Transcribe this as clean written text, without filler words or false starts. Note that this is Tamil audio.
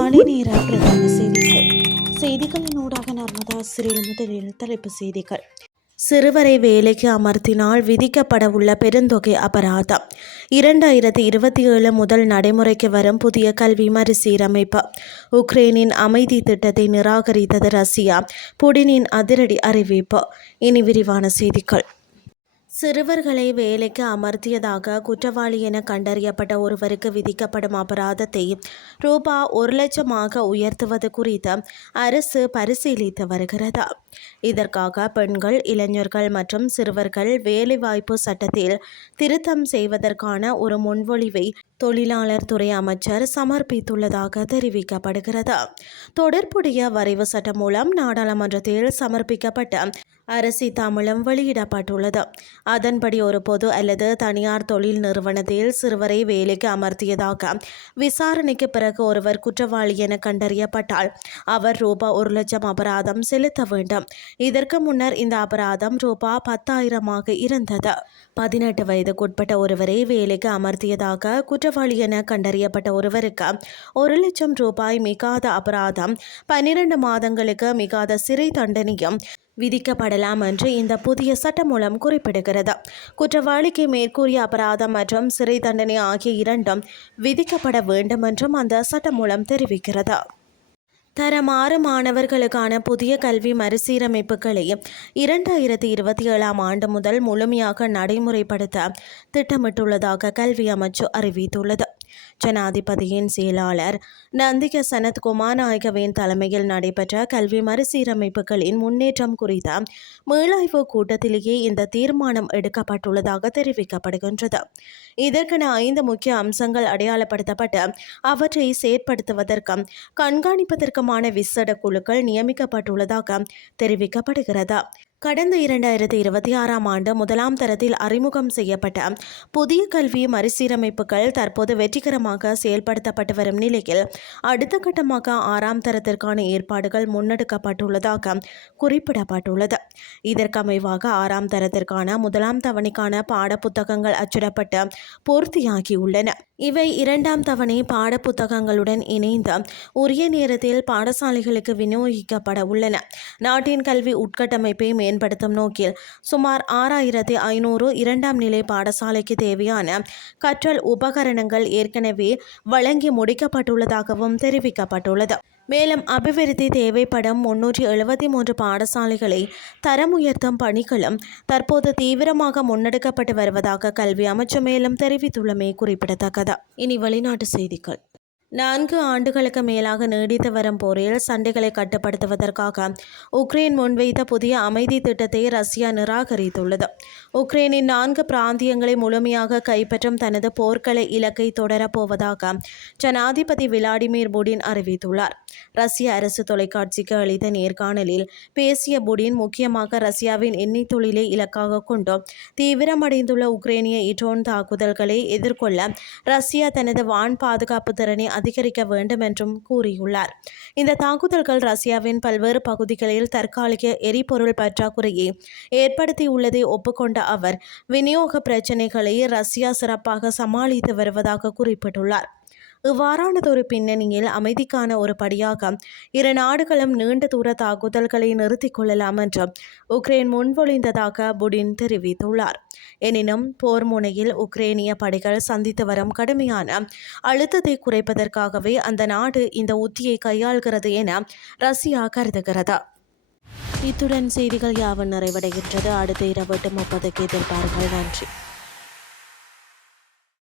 காலை நேர பிரதான செய்திகளின் ஊடாக நர்மதா சிறில் முதலில் தலைப்பு செய்திகள். சிறுவரை வேலைக்கு அமர்த்தினால் விதிக்கப்படவுள்ள பெருந்தொகை அபராதம். 2027 முதல் நடைமுறைக்கு வரும் புதிய கல்வி மறுசீரமைப்பு. உக்ரைனின் அமைதி திட்டத்தை நிராகரித்தது ரஷ்யா. புடினின் அதிரடி அறிவிப்பு. இனி விரிவான செய்திகள். சிறுவர்களை வேலைக்கு அமர்த்தியதாக குற்றவாளி என கண்டறியப்பட்ட ஒருவருக்கு விதிக்கப்படும் அபராதத்தை ரூபாய் 1,00,000 உயர்த்துவது குறித்து அரசு பரிசீலித்து வருகிறது. இதற்காக பெண்கள், இளைஞர்கள் மற்றும் சிறுவர்கள் வேலைவாய்ப்பு சட்டத்தில் திருத்தம் செய்வதற்கான ஒரு முன்மொழிவை தொழிலாளர் துறை அமைச்சர் சமர்ப்பித்துள்ளதாக தெரிவிக்கப்படுகிறது. தொடர்புடைய வரைவு சட்டம் மூலம் நாடாளுமன்றத்தில் சமர்ப்பிக்கப்பட்ட அரசிதழம் வெளியிடப்பட்டுள்ளது. அதன்படி ஒரு பொது அல்லது தனியார் தொழில் நிறுவனத்தில் சிறுவரை வேலைக்கு அமர்த்தியதாக விசாரணைக்கு பிறகு ஒருவர் குற்றவாளி என கண்டறியப்பட்டால் அவர் ரூபாய் 1,00,000 அபராதம் செலுத்த வேண்டும். இதற்கு முன்னர் இந்த அபராதம் ரூபாய் 10,000 இருந்தது. 18 வயதுக்குட்பட்ட ஒருவரை வேலைக்கு அமர்த்தியதாக குற்றவாளி என கண்டறியப்பட்ட ஒருவருக்கு 1,00,000 ரூபாய் மிகாத அபராதம், 12 மாதங்களுக்கு மிகாத சிறை தண்டனையும் விதிக்கப்படலாம் என்று இந்த புதிய சட்டம் மூலம் குறிப்பிடுகிறது. குற்றவாளிக்கு மேற்கூறிய அபராதம் மற்றும் சிறை தண்டனை ஆகிய இரண்டும் விதிக்கப்பட வேண்டும் என்றும் அந்த சட்டம் மூலம் தெரிவிக்கிறது. தரமாறு மாணவர்களுக்கான புதிய கல்வி மறுசீரமைப்புகளை 2027 முதல் முழுமையாக நடைமுறைப்படுத்த திட்டமிட்டுள்ளதாக கல்வி அமைச்சு அறிவித்துள்ளது. ஜனாதிபதியின் செயலாளர் நந்திக சனத் குமாரநாயகவின் தலைமையில் நடைபெற்ற கல்வி மறுசீரமைப்புகளின் முன்னேற்றம் குறித்த மீளாய்வு கூட்டத்திலேயே இந்த தீர்மானம் எடுக்கப்பட்டுள்ளதாக தெரிவிக்கப்படுகின்றது. இதற்கென 5 முக்கிய அம்சங்கள் அடையாளப்படுத்தப்பட்டு அவற்றை செயற்படுத்துவதற்கும் கண்காணிப்பதற்குமான விசேட குழுக்கள் நியமிக்கப்பட்டுள்ளதாக தெரிவிக்கப்படுகிறது. கடந்த 2026 முதலாம் தரத்தில் அறிமுகம் செய்யப்பட்ட புதிய கல்வி மறுசீரமைப்புகள் தற்போது வெற்றிகரமாக செயல்படுத்தப்பட்டு வரும் நிலையில் அடுத்த கட்டமாக 6ஆம் தரத்திற்கான ஏற்பாடுகள் முன்னெடுக்கப்பட்டுள்ளதாக குறிப்பிடப்பட்டுள்ளது. இதற்கமைவாக 6ஆம் தரத்திற்கான முதலாம் தவணைக்கான பாடப்புத்தகங்கள் அச்சிடப்பட்டு பூர்த்தியாகியுள்ளன. இவை 2ஆம் தவணை பாடப்புத்தகங்களுடன் இணைந்து உரிய நேரத்தில் பாடசாலைகளுக்கு விநியோகிக்கப்பட உள்ளன. நாட்டின் கல்வி உட்கட்டமைப்பை மேம்படுத்தும் நோக்கில் சுமார் 6,500 2ஆம் நிலை பாடசாலைக்கு தேவையான கற்றல் உபகரணங்கள் ஏற்கனவே வழங்கி முடிக்கப்பட்டுள்ளதாகவும் தெரிவிக்கப்பட்டுள்ளது. மேலும் அபிவிருத்தி தேவைப்படும் 373 பாடசாலைகளை தரம் உயர்த்தும் பணிகளும் தற்போது தீவிரமாக முன்னெடுக்கப்பட்டு வருவதாக கல்வி அமைச்சு மேலும் தெரிவித்துள்ளமை குறிப்பிடத்தக்கது. இனி வெளிநாட்டு செய்திகள். 4 ஆண்டுகளுக்கு மேலாக நீடித்து வரும் போரில் சண்டைகளை கட்டுப்படுத்துவதற்காக உக்ரைன் முன்வைத்த புதிய அமைதி திட்டத்தை ரஷ்யா நிராகரித்துள்ளது. உக்ரைனின் 4 பிராந்தியங்களை முழுமையாக கைப்பற்றும் தனது போர்க்கள இலக்கை தொடரப்போவதாக ஜனாதிபதி விளாடிமிர் புடின் அறிவித்துள்ளார். ரஷ்ய அரசு தொலைக்காட்சிக்கு அளித்த நேர்காணலில் பேசிய புடின் முக்கியமாக ரஷ்யாவின் எண்ணெய் தொழிலை இலக்காக கொண்டு தீவிரமடைந்துள்ள உக்ரைனிய ட்ரோன் தாக்குதல்களை எதிர்கொள்ள ரஷ்யா தனது வான் பாதுகாப்பு திறனை அதிகரிக்க வேண்டும் என்றும் கூறியுள்ளார். இந்த தாக்குதல்கள் ரஷ்யாவின் பல்வேறு பகுதிகளில் தற்காலிக எரிபொருள் பற்றாக்குறையை ஏற்படுத்தியுள்ளதை ஒப்புக்கொண்ட அவர் விநியோக பிரச்சினைகளை ரஷ்யா சிறப்பாக சமாளித்து வருவதாக குறிப்பிட்டுள்ளார். இவ்வாறானதொரு பின்னணியில் அமைதிக்கான ஒரு படியாக 2 நாடுகளும் நீண்ட தூர தாக்குதல்களை நிறுத்திக் கொள்ளலாம் என்று உக்ரைன் முன்மொழிந்ததாக புடின் தெரிவித்துள்ளார். எனினும் போர் முனையில் உக்ரைனிய படைகள் சந்தித்து வரும் கடுமையான அழுத்தத்தை குறைப்பதற்காகவே அந்த நாடு இந்த உத்தியை கையாள்கிறது என ரஷ்யா கருதுகிறது. இத்துடன் செய்திகள் யாவும் நிறைவடைகின்றது. அடுத்த இரவு 8:30 எதிர்பாருங்கள். நன்றி.